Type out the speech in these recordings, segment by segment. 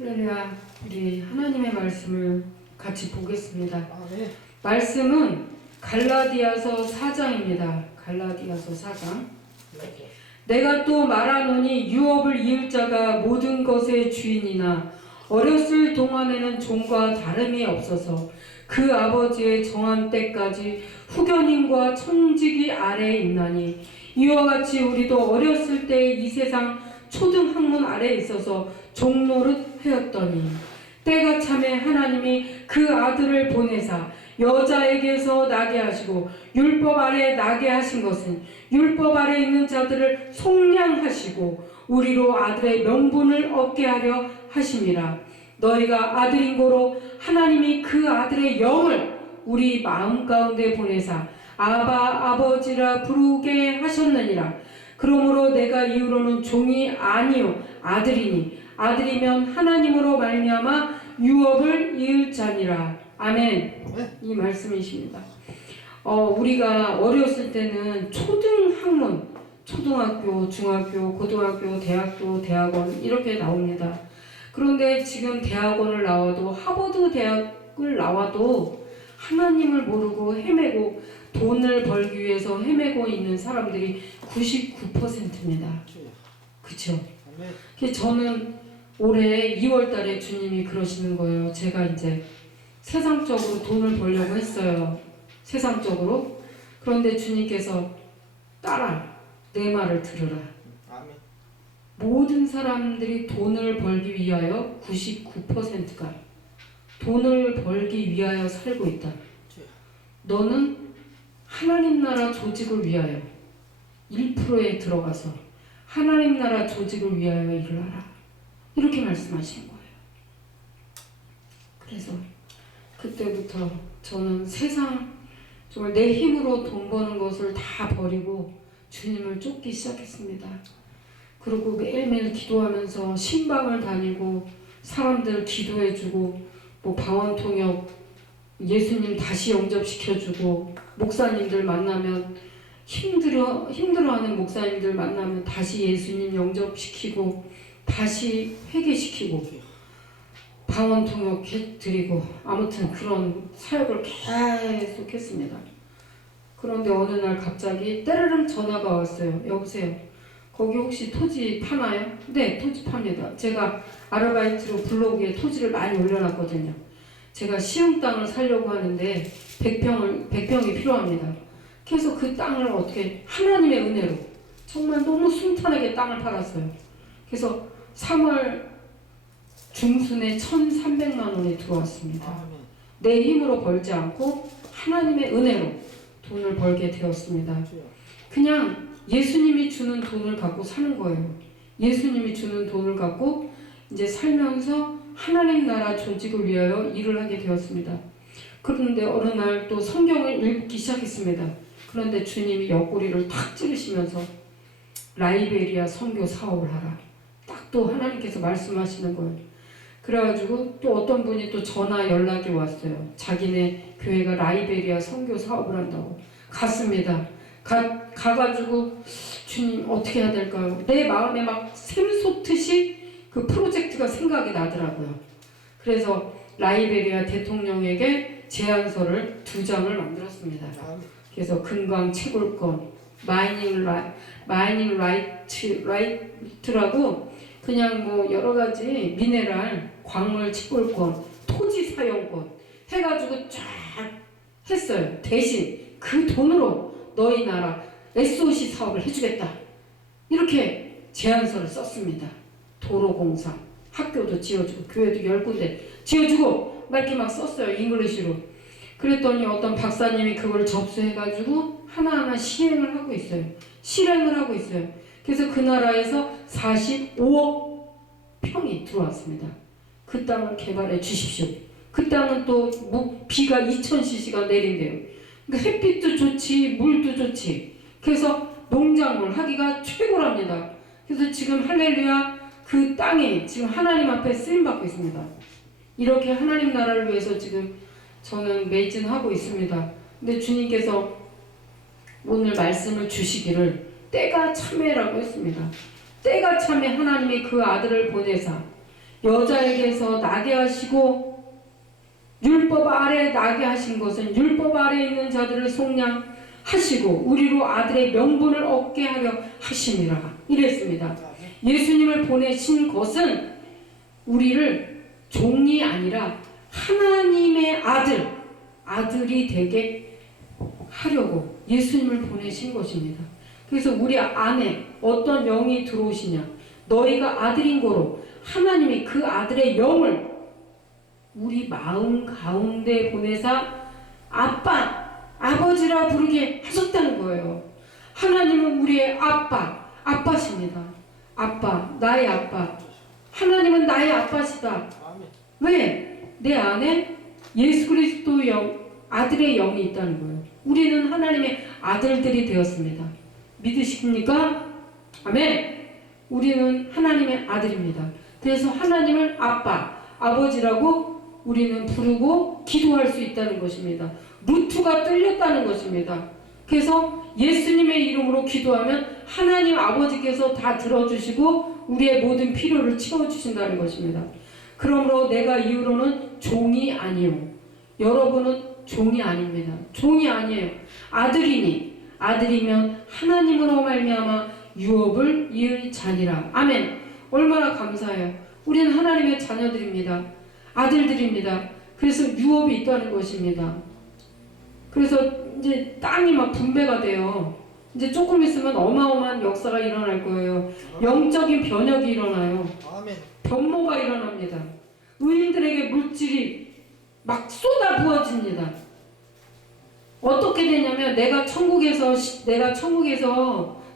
할렐루야. 우리 하나님의 말씀을 같이 보겠습니다. 네. 말씀은 갈라디아서 4장입니다. 갈라디아서 4장. 내가 또 말하노니 유업을 이을 자가 모든 것의 주인이나 어렸을 동안에는 종과 다름이 없어서 그 아버지의 정한 때까지 후견인과 청지기 아래에 있나니 이와 같이 우리도 어렸을 때 이 세상 초등학문 아래에 있어서 종노릇 하였더니 때가 참에 하나님이 그 아들을 보내사 여자에게서 나게 하시고 율법 아래 나게 하신 것은 율법 아래 있는 자들을 속량하시고 우리로 아들의 명분을 얻게 하려 하심이라. 너희가 아들인 고로 하나님이 그 아들의 영을 우리 마음 가운데 보내사 아바 아버지라 부르게 하셨느니라. 그러므로 내가 이후로는 종이 아니요 아들이니 아들이면 하나님으로 말미암아 유업을 이을 자니라. 아멘. 이 말씀이십니다. 우리가 어렸을 때는 초등학문, 초등학교, 중학교, 고등학교, 대학교, 대학원 이렇게 나옵니다. 그런데 지금 대학원을 나와도 하버드 대학을 나와도 하나님을 모르고 헤매고 돈을 벌기 위해서 헤매고 있는 사람들이 99%입니다. 그쵸? 그래서 저는 올해 2월 달에 주님이 그러시는 거예요. 제가 이제 세상적으로 돈을 벌려고 했어요. 세상적으로. 그런데 주님께서 딸아, 내 말을 들으라. 아멘. 모든 사람들이 돈을 벌기 위하여 99%가 돈을 벌기 위하여 살고 있다. 너는 하나님 나라 조직을 위하여 1%에 들어가서 하나님 나라 조직을 위하여 일을 하라. 이렇게 말씀하시는 거예요. 그래서 그때부터 저는 세상 정말 내 힘으로 돈 버는 것을 다 버리고 주님을 쫓기 시작했습니다. 그리고 매일매일 기도하면서 신방을 다니고 사람들 기도해주고 뭐 방언통역 예수님 다시 영접시켜주고 목사님들 만나면 힘들어하는 목사님들 만나면 다시 예수님 영접시키고 다시 회개시키고 방언통역 드리고 아무튼 그런 사역을 계속 했습니다. 그런데 어느 날 갑자기 때르릉 전화가 왔어요. 여보세요. 거기 혹시 토지 파나요? 네, 토지 팝니다. 제가 아르바이트로 블로그에 토지를 많이 올려놨거든요. 제가 시흥 땅을 사려고 하는데 100평이 필요합니다. 그래서 그 땅을 어떻게 하나님의 은혜로 정말 너무 순탄하게 땅을 팔았어요. 그래서 3월 중순에 1,300만 원이 들어왔습니다. 내 힘으로 벌지 않고 하나님의 은혜로 돈을 벌게 되었습니다. 그냥 예수님이 주는 돈을 갖고 사는 거예요. 예수님이 주는 돈을 갖고 이제 살면서 하나님 나라 조직을 위하여 일을 하게 되었습니다. 그런데 어느 날 또 성경을 읽기 시작했습니다. 그런데 주님이 옆구리를 탁 찌르시면서 라이베리아 선교 사업을 하라. 딱 또 하나님께서 말씀하시는 거예요. 그래가지고 또 어떤 분이 또 전화 연락이 왔어요. 자기네 교회가 라이베리아 선교 사업을 한다고. 갔습니다. 가가지고 주님 어떻게 해야 될까요? 내 마음에 막 샘솟듯이 그 프로젝트가 생각이 나더라고요. 그래서 라이베리아 대통령에게 제안서를 2장을 만들었습니다. 그래서 금광 채굴권, 마이닝 라이트라고 그냥 뭐 여러 가지 미네랄, 광물 채굴권, 토지 사용권 해가지고 쫙 했어요. 대신 그 돈으로 너희 나라 SOC 사업을 해주겠다. 이렇게 제안서를 썼습니다. 도로공사, 학교도 지어주고 교회도 10군데 지어주고 막 이렇게 막 썼어요. 잉글리시로. 그랬더니 어떤 박사님이 그걸 접수해가지고 하나하나 실행을 하고 있어요. 그래서 그 나라에서 45억 평이 들어왔습니다. 그 땅을 개발해 주십시오. 그 땅은 또 비가 2000cc가 내린대요. 그러니까 햇빛도 좋지 물도 좋지. 그래서 농작물 하기가 최고랍니다. 그래서 지금 할렐루야 그 땅이 지금 하나님 앞에 쓰임받고 있습니다. 이렇게 하나님 나라를 위해서 지금 저는 매진하고 있습니다. 근데 주님께서 오늘 말씀을 주시기를 때가 참에라고 했습니다. 때가 참에 하나님이 그 아들을 보내사 여자에게서 나게 하시고 율법 아래 나게 하신 것은 율법 아래 있는 자들을 속량하시고 우리로 아들의 명분을 얻게 하려 하심이라 이랬습니다. 예수님을 보내신 것은 우리를 종이 아니라 하나님의 아들이 되게 하려고 예수님을 보내신 것입니다. 그래서 우리 안에 어떤 영이 들어오시냐, 너희가 아들인 거로 하나님이 그 아들의 영을 우리 마음 가운데 보내사 아빠, 아버지라 부르게 하셨다는 거예요. 하나님은 우리의 아빠십니다. 아빠, 나의 아빠. 하나님은 나의 아빠시다. 왜? 내 안에 예수 그리스도 영, 아들의 영이 있다는 거예요. 우리는 하나님의 아들들이 되었습니다. 믿으십니까? 아멘. 우리는 하나님의 아들입니다. 그래서 하나님을 아빠, 아버지라고 우리는 부르고 기도할 수 있다는 것입니다. 루트가 뚫렸다는 것입니다. 그래서 예수님의 이름으로 기도하면 하나님 아버지께서 다 들어주시고 우리의 모든 필요를 채워주신다는 것입니다. 그러므로 내가 이후로는 종이 아니요. 여러분은 종이 아닙니다. 종이 아니에요. 아들이면 하나님으로 말미암아 유업을 이을 자니라. 아멘. 얼마나 감사해요. 우리는 하나님의 자녀들입니다. 아들들입니다. 그래서 유업이 있다는 것입니다. 그래서 이제 땅이 막 분배가 돼요. 이제 조금 있으면 어마어마한 역사가 일어날 거예요. 영적인 변혁이 일어나요. 변모가 일어납니다. 의인들에게 물질이 막 쏟아 부어집니다. 어떻게 되냐면 내가 천국에서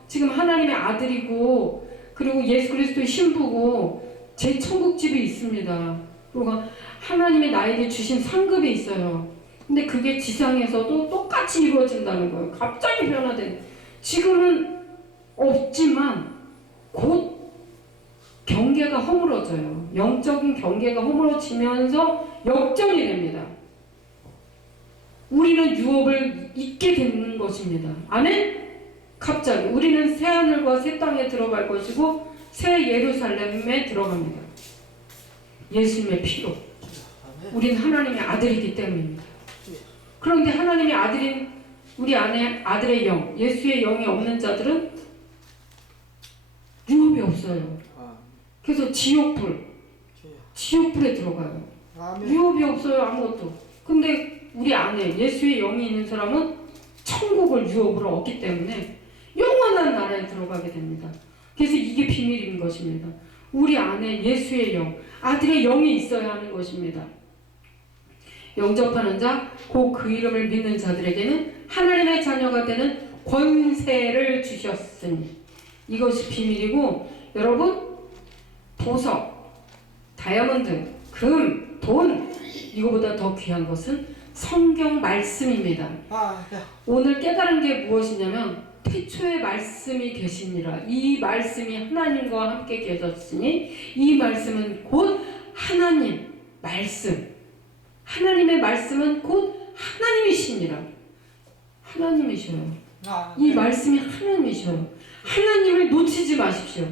지금 하나님의 아들이고 그리고 예수 그리스도의 신부고 제 천국집이 있습니다. 그리고 하나님의 나에게 주신 상급이 있어요. 근데 그게 지상에서도 똑같이 이루어진다는 거예요. 갑자기 변화된. 지금은 없지만 곧 경계가 허물어져요. 영적인 경계가 허물어지면서 역전이 됩니다. 우리는 유업을 잊게 되는 것입니다. 아멘? 갑자기 우리는 새 하늘과 새 땅에 들어갈 것이고 새 예루살렘에 들어갑니다. 예수님의 피로. 우린 하나님의 아들이기 때문입니다. 그런데 하나님의 아들인 우리 안에 아들의 영, 예수의 영이 없는 자들은 유업이 없어요. 그래서 지옥불에 들어가요. 유업이 없어요. 아무것도. 근데 우리 안에 예수의 영이 있는 사람은 천국을 유업으로 얻기 때문에 영원한 나라에 들어가게 됩니다. 그래서 이게 비밀인 것입니다. 우리 안에 예수의 영, 아들의 영이 있어야 하는 것입니다. 영접하는 자, 곧 그 이름을 믿는 자들에게는 하나님의 자녀가 되는 권세를 주셨으니 이것이 비밀이고 여러분 보석, 다이아몬드, 금, 돈 이거보다 더 귀한 것은 성경 말씀입니다. 오늘 깨달은 게 무엇이냐면 태초에 말씀이 계시니라. 이 말씀이 하나님과 함께 계셨으니 이 말씀은 곧 하나님 말씀. 하나님의 말씀은 곧 하나님이시니라. 하나님이셔요. 이 말씀이 하나님이셔요. 하나님을 놓치지 마십시오.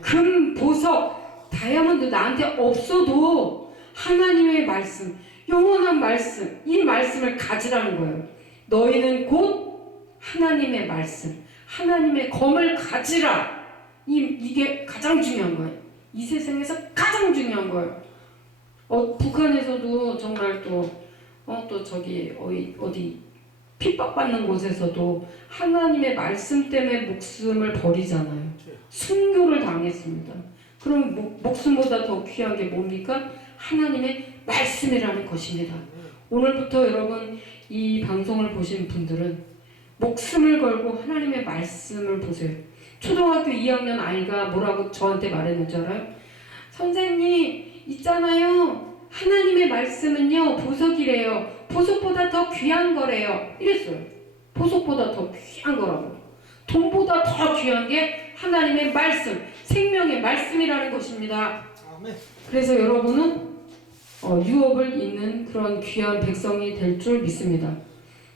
금, 보석, 다이아몬드 나한테 없어도 하나님의 말씀, 영원한 말씀, 이 말씀을 가지라는 거예요. 너희는 곧 하나님의 말씀, 하나님의 검을 가지라. 이게 가장 중요한 거예요. 이 세상에서 가장 중요한 거예요. 북한에서도 정말 또 저기 어디 핍박받는 곳에서도 하나님의 말씀 때문에 목숨을 버리잖아요. 순교를 당했습니다. 그럼 목숨보다 더 귀한 게 뭡니까? 하나님의 말씀이라는 것입니다. 오늘부터 여러분 이 방송을 보신 분들은 목숨을 걸고 하나님의 말씀을 보세요. 초등학교 2학년 아이가 뭐라고 저한테 말했는 줄 알아요? 선생님 있잖아요. 하나님의 말씀은요 보석이래요. 보석보다 더 귀한 거래요. 이랬어요. 보석보다 더 귀한 거라고. 돈보다 더 귀한 게 하나님의 말씀, 생명의 말씀이라는 것입니다. 그래서 여러분은 유업을 잇는 그런 귀한 백성이 될 줄 믿습니다.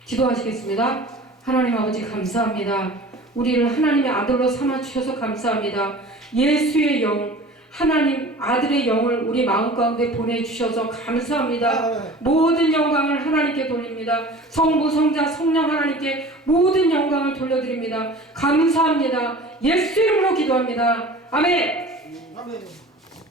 기도하시겠습니다. 하나님 아버지 감사합니다. 우리를 하나님의 아들로 삼아주셔서 감사합니다. 예수의 영, 하나님 아들의 영을 우리 마음 가운데 보내주셔서 감사합니다. 모든 영광을 하나님께 돌립니다. 성부, 성자, 성령 하나님께 모든 영광을 돌려드립니다. 감사합니다. 예수 이름으로 기도합니다. 아멘. 아멘.